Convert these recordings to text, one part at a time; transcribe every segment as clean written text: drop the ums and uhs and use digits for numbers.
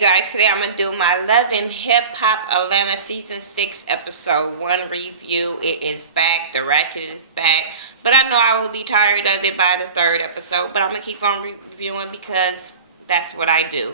you guys, today I'm going to do my Love and Hip Hop Atlanta Season 6 Episode 1 review. It is back, the ratchet is back, but I know I will be tired of it by the third episode, but I'm going to keep on reviewing because that's what I do.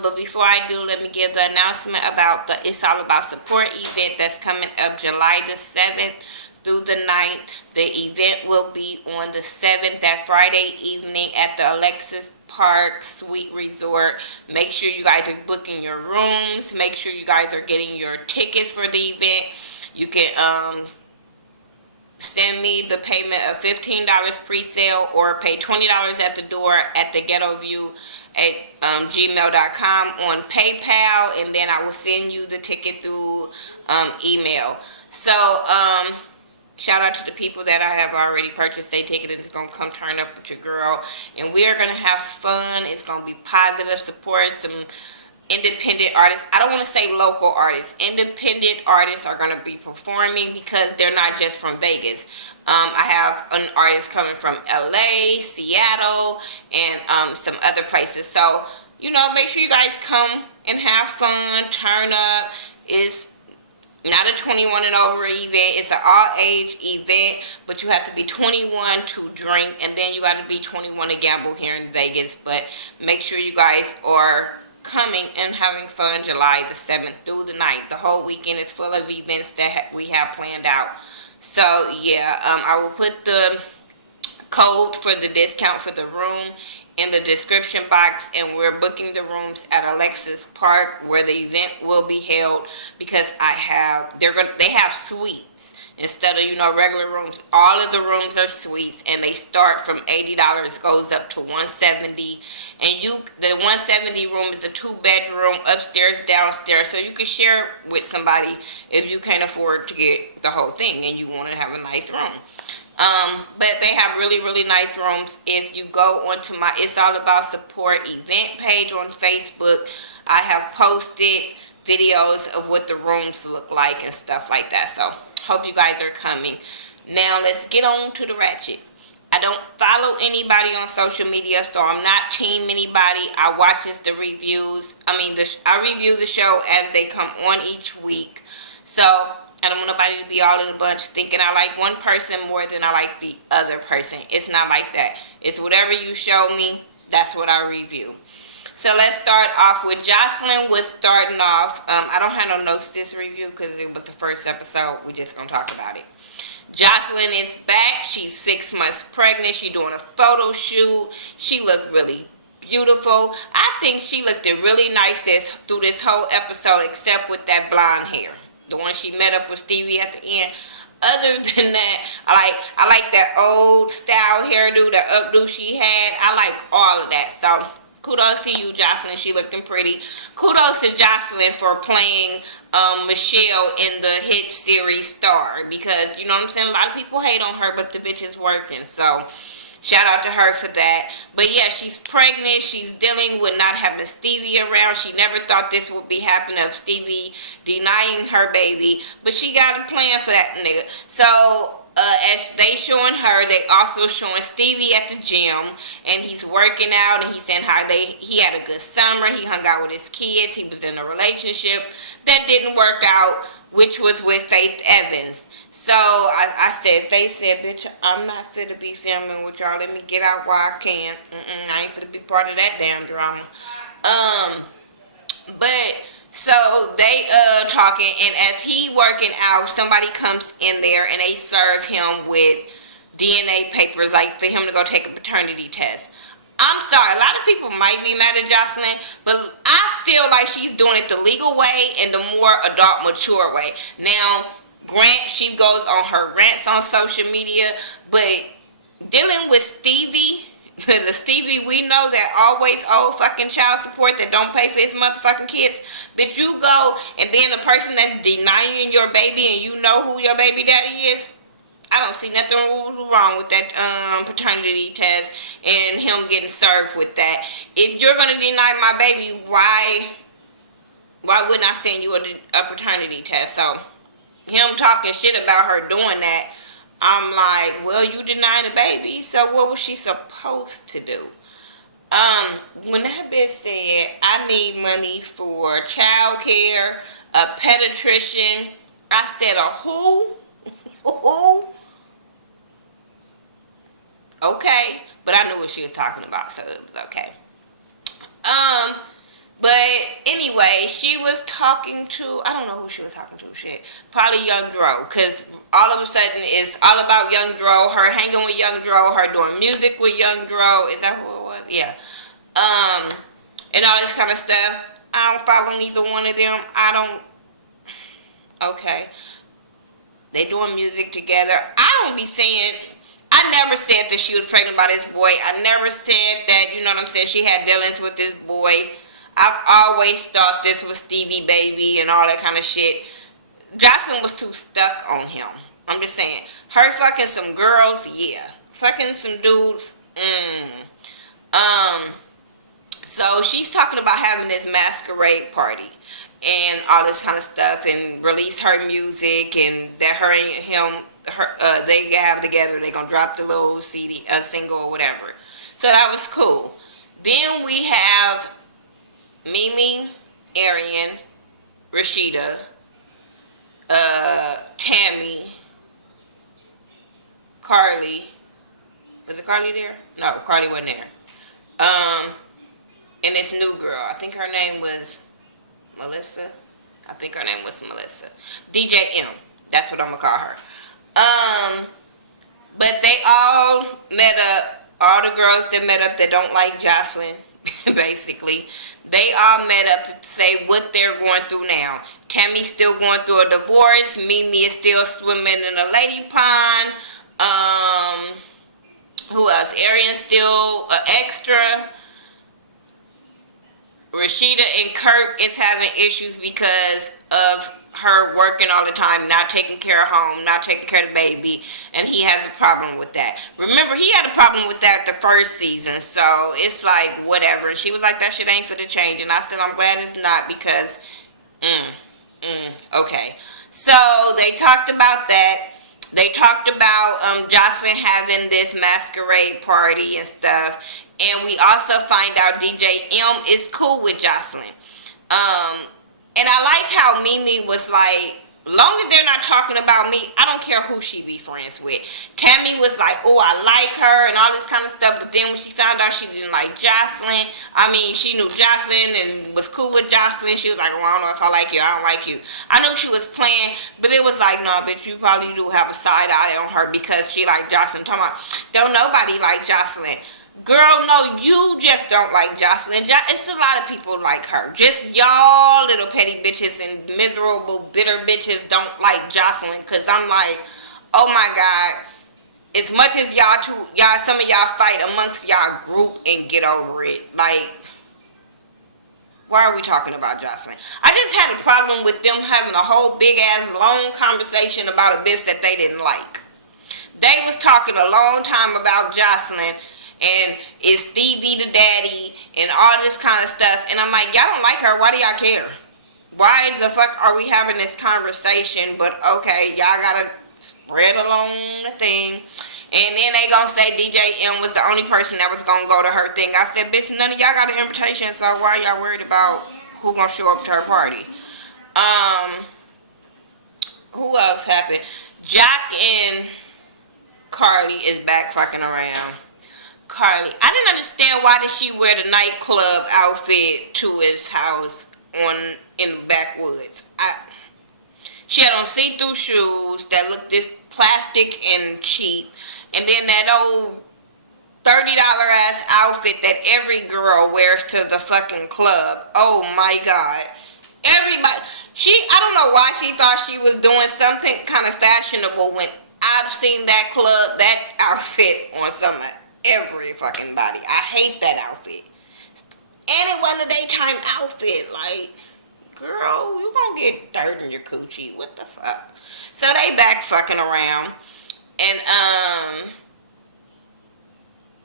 But before I do, let me give the announcement about the It's All About Support event that's coming up July the 7th through the 9th. The event will be on the 7th, that Friday evening at the Alexis Park Suite Resort. Make sure you guys are booking your rooms. Make sure you guys are getting your tickets for the event. You can send me the payment of $15 pre-sale or pay $20 at the door at Thaghettoview at gmail.com on PayPal, and then I will send you the ticket through email. So shout out to the people that I have already purchased their ticket and it's going to come turn up with your girl. And we are going to have fun. It's going to be positive support, some independent artists. I don't want to say local artists. Independent artists are going to be performing because they're not just from Vegas. I have an artist coming from LA, Seattle, and some other places. So, you know, make sure you guys come and have fun, turn up. It's not a 21 and over event. It's an all-age event, but you have to be 21 to drink, and then you got to be 21 to gamble here in Vegas. But make sure you guys are coming and having fun July the 7th through the 9th. The whole weekend is full of events that we have planned out. So, yeah, I will put the code for the discount for the room in the description box, and we're booking the rooms at Alexis Park where the event will be held because they have suites instead of, you know, regular rooms. All of the rooms are suites, and they start from $80, goes up to $170, and the 170 room is a 2-bedroom, upstairs, downstairs, so you can share with somebody if you can't afford to get the whole thing and you want to have a nice room. But they have really, really nice rooms. If you go onto my It's All About Support event page on Facebook, I have posted videos of what the rooms look like and stuff like that. So, hope you guys are coming. Now, let's get on to the ratchet. I don't follow anybody on social media, so I'm not team anybody. I watch the reviews. I review the show as they come on each week. So, I don't want nobody to be all in a bunch thinking I like one person more than I like the other person. It's not like that. It's whatever you show me, that's what I review. So let's start off with Joseline was starting off. I don't have no notes this review because it was the first episode. We're just going to talk about it. Joseline is back. She's 6 months pregnant. She's doing a photo shoot. She looked really beautiful. I think she looked really nice through this whole episode except with that blonde hair. The one she met up with Stevie at the end. Other than that, I like that old style hairdo, that updo she had. I like all of that. So kudos to you, Joseline. She looking pretty. Kudos to Joseline for playing Michelle in the hit series Star, because you know what I'm saying, a lot of people hate on her, but the bitch is working. So shout out to her for that. But yeah, she's pregnant. She's dealing with not having Stevie around. She never thought this would be happening, of Stevie denying her baby. But she got a plan for that nigga. So as they showing her, they also showing Stevie at the gym, and he's working out, and he's saying how he had a good summer. He hung out with his kids. He was in a relationship that didn't work out, which was with Faith Evans. So I said, Faith said, bitch, I'm not fit to be filming with y'all. Let me get out while I can. I ain't fit to be part of that damn drama. But so they talking, and as he working out, somebody comes in there and they serve him with DNA papers, like for him to go take a paternity test. I'm sorry, a lot of people might be mad at Joseline, but I feel like she's doing it the legal way and the more adult, mature way. Now, Grant, she goes on her rants on social media, but dealing with Stevie, the Stevie we know that always owe fucking child support, that don't pay for his motherfucking kids, but you go and being the person that's denying your baby and you know who your baby daddy is, I don't see nothing wrong with that paternity test and him getting served with that. If you're going to deny my baby, why wouldn't I send you a paternity test? So him talking shit about her doing that, I'm like, well, you denying the baby, so what was she supposed to do? When that bitch said, I need money for child care, a pediatrician, I said, a who? Who? Okay, but I knew what she was talking about, so it was okay. But anyway, she was talking to, I don't know who she was talking to, shit. Probably Young Dro, because all of a sudden it's all about Young Dro, her hanging with Young Dro, her doing music with Young Dro. Is that who it was? Yeah. And all this kind of stuff. I don't follow neither one of them. I don't. Okay. They doing music together. I don't be saying. I never said that she was pregnant by this boy. I never said that, you know what I'm saying, she had dealings with this boy. I've always thought this was Stevie baby and all that kind of shit. Joseline was too stuck on him. I'm just saying. Her fucking some girls, yeah. Fucking some dudes, So she's talking about having this masquerade party and all this kind of stuff and release her music and that her and him, they have together, they gonna drop the little CD, a single or whatever. So that was cool. Then we have Mimi, Arian, Rashida, Tammy, Karlie. Was it Karlie there? No, Karlie wasn't there. And this new girl, I think her name was Melissa. DJ M. That's what I'm gonna call her. But they all met up. All the girls that met up that don't like Joseline, basically, they all met up to say what they're going through now. Tammy's still going through a divorce. Mimi is still swimming in a lady pond. Who else? Arian's still an extra. Rashida and Kirk is having issues because of her working all the time, not taking care of home, not taking care of the baby, and he has a problem with that. Remember, he had a problem with that the first season, so it's like, whatever. She was like, that shit ain't for the change, and I said, I'm glad it's not because, okay. So, they talked about that. They talked about Joseline having this masquerade party and stuff. And we also find out DJ M is cool with Joseline. And I like how Mimi was like, long as they're not talking about me, I don't care who she be friends with. Tammy was like, oh, I like her and all this kind of stuff. But then when she found out she didn't like Joseline, I mean, she knew Joseline and was cool with Joseline. She was like, well, I don't know if I like you. I don't like you. I knew she was playing, but it was like, no, bitch, you probably do have a side eye on her because she like Joseline. Talking about, don't nobody like Joseline. Girl, no, you just don't like Joseline. It's a lot of people like her. Just y'all little petty bitches and miserable, bitter bitches don't like Joseline. Because I'm like, oh my God. As much as some of y'all fight amongst y'all group and get over it. Like, why are we talking about Joseline? I just had a problem with them having a whole big ass long conversation about a bitch that they didn't like. They was talking a long time about Joseline. And is Stevie the daddy and all this kind of stuff. And I'm like, y'all don't like her. Why do y'all care? Why the fuck are we having this conversation? But okay, y'all gotta spread along the thing. And then they gonna say DJ M was the only person that was gonna go to her thing. I said, bitch, none of y'all got an invitation, so why y'all worried about who gonna show up to her party? Who else happened? Joc and Karlie is back fucking around. Karlie, I didn't understand why did she wear the nightclub outfit to his house in the backwoods. She had on see-through shoes that looked this plastic and cheap, and then that old $30 ass outfit that every girl wears to the fucking club. Oh my God. Everybody, I don't know why she thought she was doing something kind of fashionable when I've seen that outfit on every fucking body. I hate that outfit. And it wasn't a daytime outfit. Like, girl, you gonna get dirt in your coochie. What the fuck? So they back fucking around. And,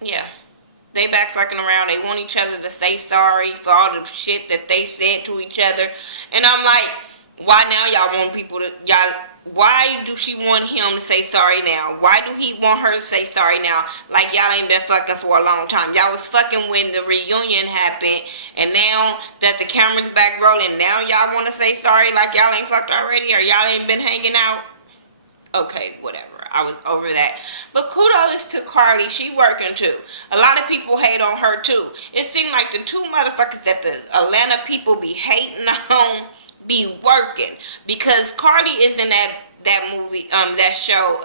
yeah. They back fucking around. They want each other to say sorry for all the shit that they said to each other. And I'm like, Why now y'all want people to, why do she want him to say sorry now? Why do he want her to say sorry now? Like y'all ain't been fucking for a long time. Y'all was fucking when the reunion happened, and now that the camera's back rolling, now y'all want to say sorry like y'all ain't fucked already, or y'all ain't been hanging out? Okay, whatever. I was over that. But kudos to Karlie. She working too. A lot of people hate on her too. It seemed like the two motherfuckers that the Atlanta people be hating on be working, because Karlie is in that movie, that show,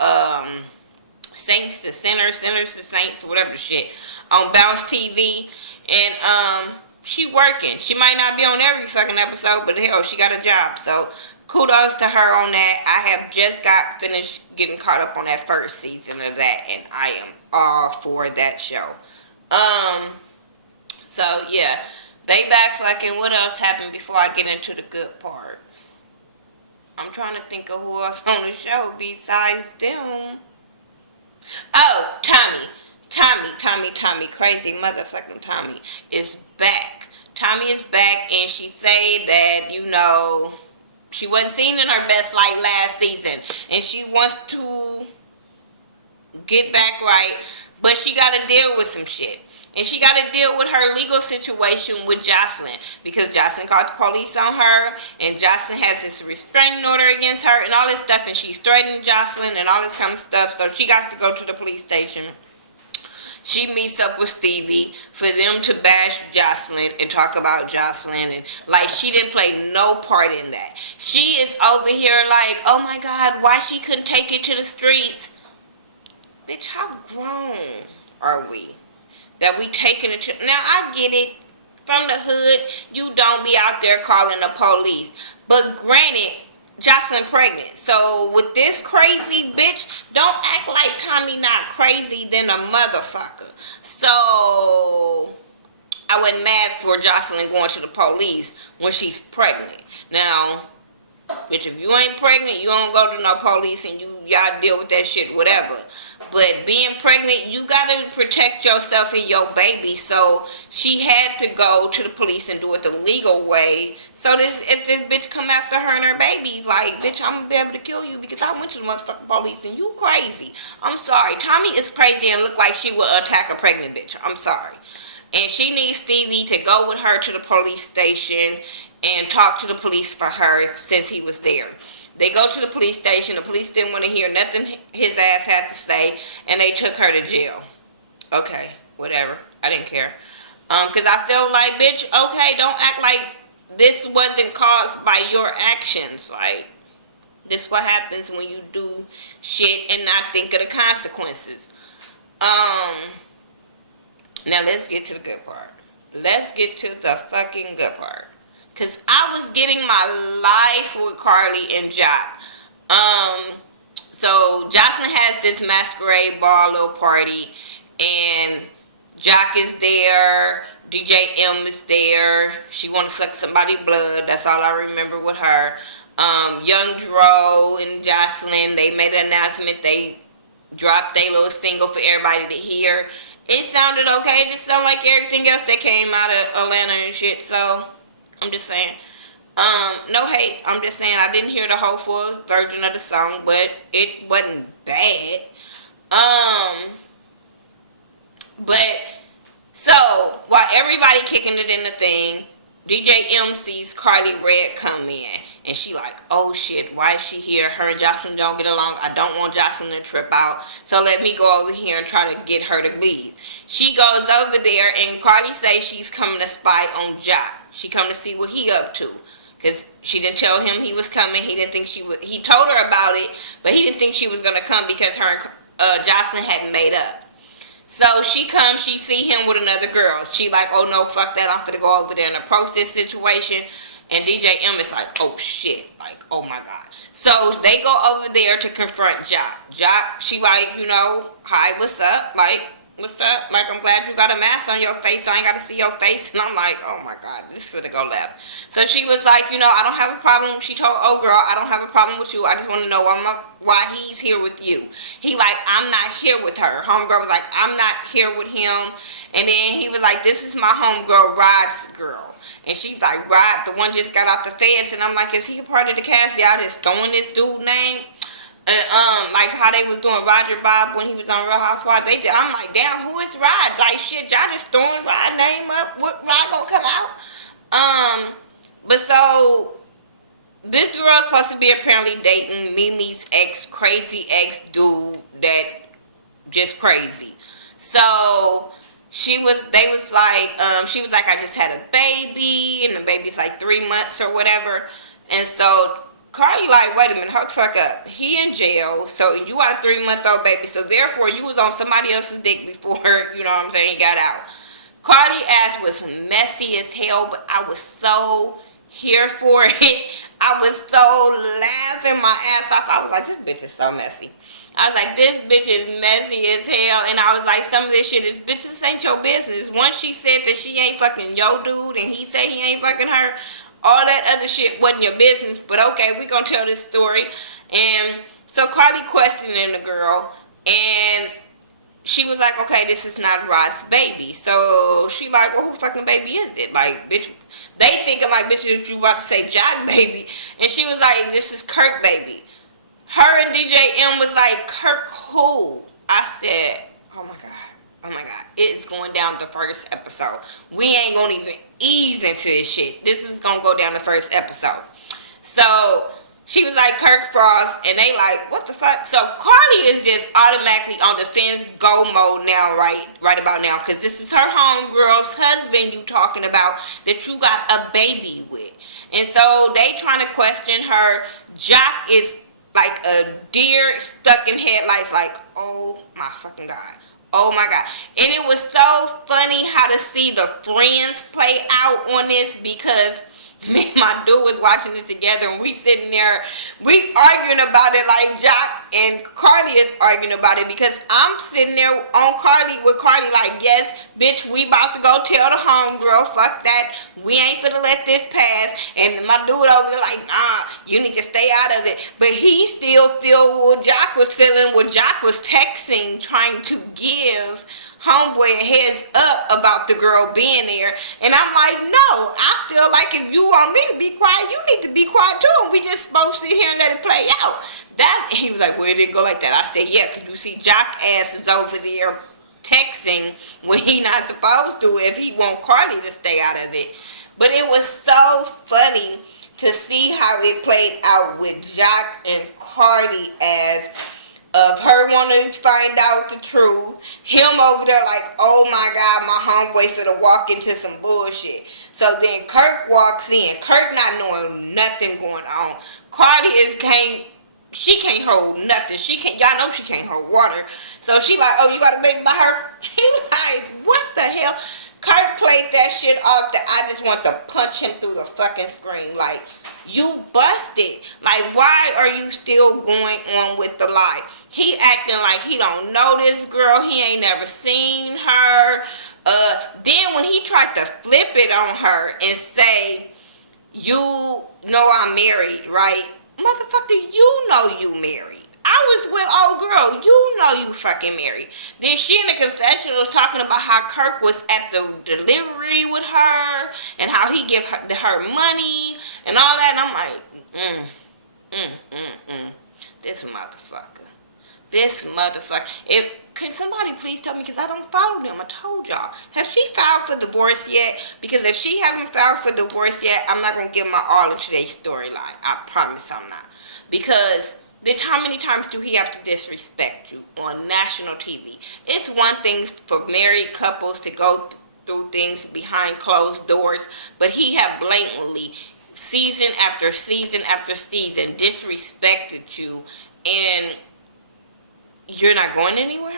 Saints to Sinners, Sinners to Saints, whatever the shit, on Bounce TV, and she working. She might not be on every fucking episode, but hell, she got a job. So kudos to her on that. I have just got finished getting caught up on that first season of that, and I am all for that show. So yeah. They back fucking. What else happened before I get into the good part? I'm trying to think of who else on the show besides them. Oh, Tommy, crazy motherfucking Tommy is back. Tommy is back, and she said that, you know, she wasn't seen in her best light last season, and she wants to get back right, but she got to deal with some shit. And she got to deal with her legal situation with Joseline, because Joseline called the police on her, and Joseline has this restraining order against her and all this stuff, and she's threatening Joseline and all this kind of stuff, so she got to go to the police station. She meets up with Stevie for them to bash Joseline and talk about Joseline, and like she didn't play no part in that. She is over here like, oh my God, why she couldn't take it to the streets? Bitch, how grown are we? That we taking it to, now I get it, from the hood, you don't be out there calling the police, but granted, Joseline pregnant, so with this crazy bitch, don't act like Tommy not crazy than a motherfucker. So I wasn't mad for Joseline going to the police when she's pregnant. Now, bitch, if you ain't pregnant, you don't go to no police, and y'all deal with that shit, whatever. But being pregnant, you gotta protect yourself and your baby. So she had to go to the police and do it the legal way. So if this bitch come after her and her baby, like, bitch, I'm gonna be able to kill you because I went to the motherfucking police and you crazy. I'm sorry. Tommy is crazy and look like she would attack a pregnant bitch. I'm sorry. And she needs Stevie to go with her to the police station and talk to the police for her since he was there. They go to the police station. The police didn't want to hear nothing his ass had to say, and they took her to jail. Okay, whatever. I didn't care. Because I feel like, bitch, okay, don't act like this wasn't caused by your actions. Like, this what happens when you do shit and not think of the consequences. Now let's get to the good part. Let's get to the fucking good part. Because I was getting my life with Karlie and Joc. So Joseline has this Masquerade ball little party, and Joc is there, DJ M is there. She want to suck somebody's blood. That's all I remember with her. Young Dro and Joseline, they made an announcement. They dropped their little single for everybody to hear. It sounded okay. It sounded like everything else that came out of Atlanta and shit, so I'm just saying. No hate. I'm just saying I didn't hear the whole full version of the song, but it wasn't bad. But so while everybody kicking it in the thing, DJ M sees Karlie Red come in, and she like, oh shit, why is she here? Her and Joseline don't get along. I don't want Joseline to trip out, so let me go over here and try to get her to leave. She goes over there, and Karlie says she's coming to spy on Joc. She come to see what he up to, because she didn't tell him he was coming. He didn't think she would. He told her about it, but he didn't think she was gonna come because her and Joseline hadn't made up. So she comes, she see him with another girl. She like, oh no, fuck that, I'm finna go over there and approach this situation. And DJ M is like, oh shit, like, oh my God. So they go over there to confront Joc. Joc, she like, you know, hi, what's up? Like, what's up? Like, I'm glad you got a mask on your face, so I ain't got to see your face. And I'm like, oh my God, this is finna go left. So she was like, you know, I don't have a problem. She told, oh girl, I don't have a problem with you. I just want to know why he's here with you. He like, I'm not here with her. Homegirl was like, I'm not here with him. And then he was like, this is my homegirl, Rod's girl. And she's like, Rod, the one just got out the feds. And I'm like, is he a part of the cast? Y'all just throwing this dude name? And, like how they was doing Roger Bob when he was on Real Housewives. I'm like, damn, who is Rod? Like, shit, y'all just throwing Rod name up. What Rod gonna come out? But so, this girl's supposed to be apparently dating Mimi's crazy ex dude that just crazy. So, she was like, I just had a baby, and the baby's like 3 months or whatever. And so, Karlie like, wait a minute, hold the fuck up. He in jail, so you got a 3-month-old baby, so therefore you was on somebody else's dick before, you know what I'm saying, he got out. Karlie's ass was messy as hell, but I was so here for it. I was so laughing my ass off. I was like, this bitch is so messy. I was like, this bitch is messy as hell. And I was like, some of this shit is, bitch, this ain't your business. Once she said that she ain't fucking your dude, and he said he ain't fucking her, all that other shit wasn't your business, but okay, we gonna tell this story. And so Karlie questioning the girl, and she was like, okay, this is not Rod's baby. So she like, well, who fucking baby is it? Like, bitch, they thinking like, bitch, if you about to say Joc baby. And she was like, this is Kirk baby. Her and DJ M was like, Kirk who? I said, oh my God, it's going down the first episode. We ain't gonna even ease into this shit. This is gonna go down the first episode. So she was like, Kirk Frost, and they like, what the fuck? So Karlie is just automatically on defense go mode now, right about now, because this is her homegirl's husband you talking about that you got a baby with. And so they trying to question her. Joc is like a deer stuck in headlights, like, oh my fucking God. Oh my God. And it was so funny how to see the friends play out on this, because me and my dude was watching it together, and we sitting there, we arguing about it like Joc and Karlie is arguing about it, because I'm sitting there on Karlie with Karlie like, yes, bitch, we about to go tell the homegirl, fuck that, we ain't finna let this pass. And my dude over there like, nah, you need to stay out of it. But he still feel what Joc was feeling, what Joc was texting, trying to give homeboy a heads up about the girl being there. And I'm like, no, I feel like if you want me to be quiet, you need to be quiet too, and we just supposed to sit here and let it play out. He was like, well, it didn't go like that. I said, yeah, because you see Joc ass is over there texting when he not supposed to, if he want Karlie to stay out of it. But it was so funny to see how it played out with Joc and Karlie, as of her wanting to find out the truth, him over there like, oh my God, my homeboy finna walk into some bullshit. So then Kirk walks in, Kirk not knowing nothing going on. Karlie she can't hold nothing. Y'all know she can't hold water. So she like, oh, you got a baby by her? He like, what the hell? Kirk played that shit off that I just want to punch him through the fucking screen. Like, you busted. Like, why are you still going on with the lie? He acting like he don't know this girl. He ain't never seen her. Then when he tried to flip it on her and say, you know I'm married, right? Motherfucker, you know you married. I was with old girl, you know you fucking married. Then she in the confessional was talking about how Kirk was at the delivery with her and how he give her money and all that. And I'm like, This motherfucker. Can somebody please tell me, because I don't follow them. I told y'all. Have she filed for divorce yet? Because if she haven't filed for divorce yet, I'm not going to give my all in today's storyline. I promise I'm not. Because, bitch, how many times do he have to disrespect you on national TV? It's one thing for married couples to go through things behind closed doors, but he have blatantly, season after season after season, disrespected you, and you're not going anywhere?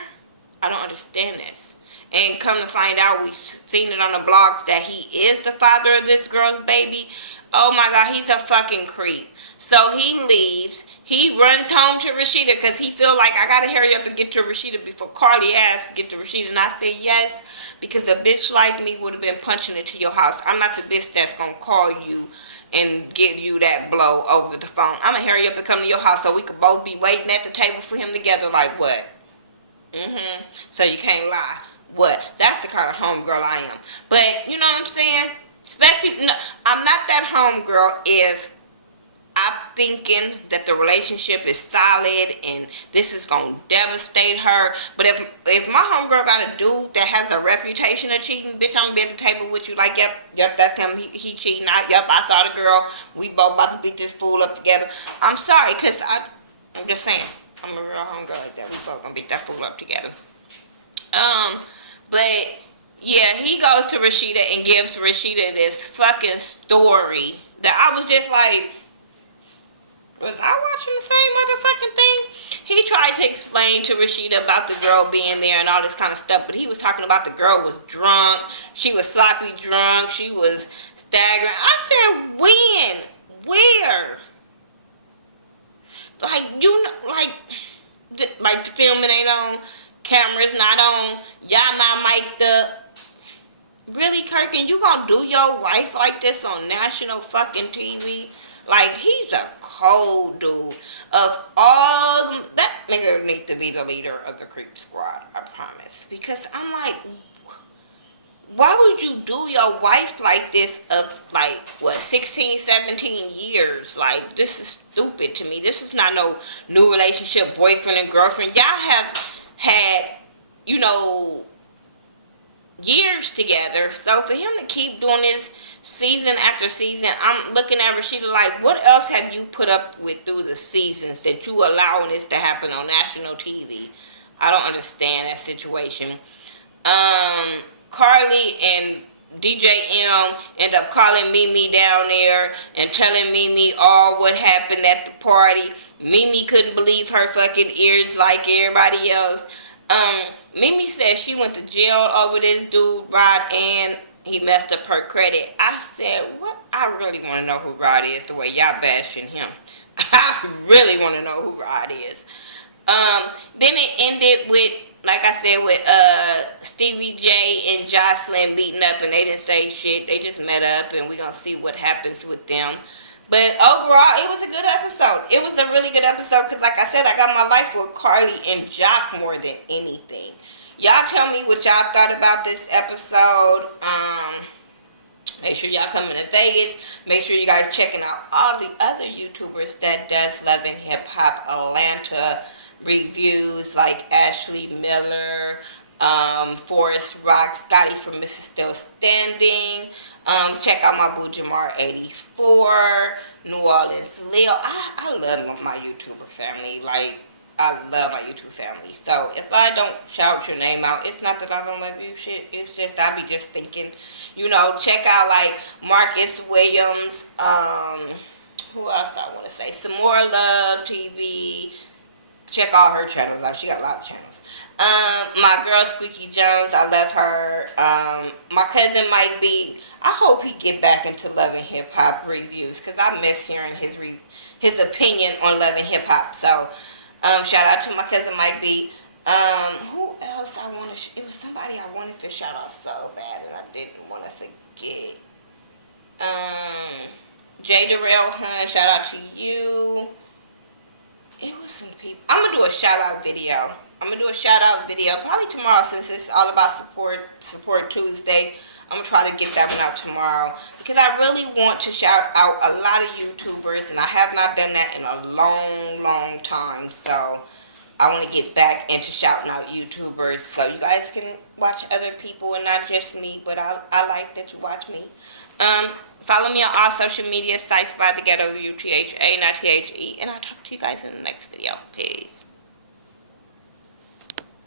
I don't understand this. And come to find out, we've seen it on the blogs that he is the father of this girl's baby. Oh my God, he's a fucking creep. So he leaves. He runs home to Rashida because he feel like, I gotta hurry up and get to Rashida before Karlie asks get to Rashida. And I say yes, because a bitch like me would have been punching into your house. I'm not the bitch that's gonna call you and give you that blow over the phone. I'm gonna hurry up and come to your house so we could both be waiting at the table for him together. Like what? So you can't lie. What? That's the kind of homegirl I am. But you know what I'm saying? Especially, that homegirl if I'm thinking that the relationship is solid and this is gonna devastate her. But if my homegirl got a dude that has a reputation of cheating, bitch, I'm gonna be at the table with you like, yep, that's him. He cheating. Yep, I saw the girl. We both about to beat this fool up together. I'm sorry, cause I'm just saying, I'm a real homegirl like that. We both gonna beat that fool up together. But yeah, he goes to Rashida and gives Rashida this fucking story that I was just like, was I watching the same motherfucking thing? He tried to explain to Rashida about the girl being there and all this kind of stuff, but he was talking about the girl was drunk, she was sloppy drunk, she was staggering. I said, when? Where? Like, you know, like the filming ain't on, cameras not on, y'all not mic'd up. Really, Kirkin, you gonna do your wife like this on national fucking TV? Like, he's a cold dude. Of all, that nigga needs to be the leader of the creep squad, I promise. Because I'm like, why would you do your wife like this of, like, what, 16, 17 years? Like, this is stupid to me. This is not no new relationship, boyfriend and girlfriend. Y'all have had, you know, years together. So for him to keep doing this season after season, I'm looking at Rashida like, what else have you put up with through the seasons that you allowing this to happen on national TV? I don't understand that situation. Karlie and DJ M end up calling Mimi down there and telling Mimi all what happened at the party. Mimi couldn't believe her fucking ears like everybody else. Mimi said she went to jail over this dude, Rod, and he messed up her credit. I said, what? I really want to know who Rod is, the way y'all bashing him. I really want to know who Rod is. Then it ended with, like I said, with Stevie J and Joseline beating up, and they didn't say shit. They just met up, and we're going to see what happens with them. But overall, it was a good episode. It was a really good episode because, like I said, I got my life with Karlie and Joc more than anything. Y'all tell me what y'all thought about this episode. Make sure y'all coming to Vegas. Make sure you guys checking out all the other YouTubers that does Love and Hip Hop Atlanta reviews, like Ashley Miller, Forrest Rock, Scotty from Mrs. Still Standing. Check out my boo Jamar 84, New Orleans Leo. I love my YouTuber family. Like, I love my YouTube family. So if I don't shout your name out, it's not that I don't love you shit. It's just I be just thinking, you know, check out like Marcus Williams, who else I want to say? Some More Love TV. Check all her channels out. She got a lot of channels. My girl Squeaky Jones, I love her. My cousin Mike B, I hope he get back into Love and Hip Hop reviews because I miss hearing his opinion on Love and Hip Hop. So shout out to my cousin Mike B. Who else I want to? It was somebody I wanted to shout out so bad and I didn't want to forget. J. Darrell Hunt, shout out to you. It was some people. I'm gonna do a shout out video. Probably tomorrow since it's all about support Tuesday. I'm gonna try to get that one out tomorrow because I really want to shout out a lot of YouTubers and I have not done that in a long time. So I want to get back into shouting out YouTubers so you guys can watch other people and not just me. But I like that you watch me. Follow me on all social media sites by Thaghettoview, THA, not THE, and I'll talk to you guys in the next video. Peace.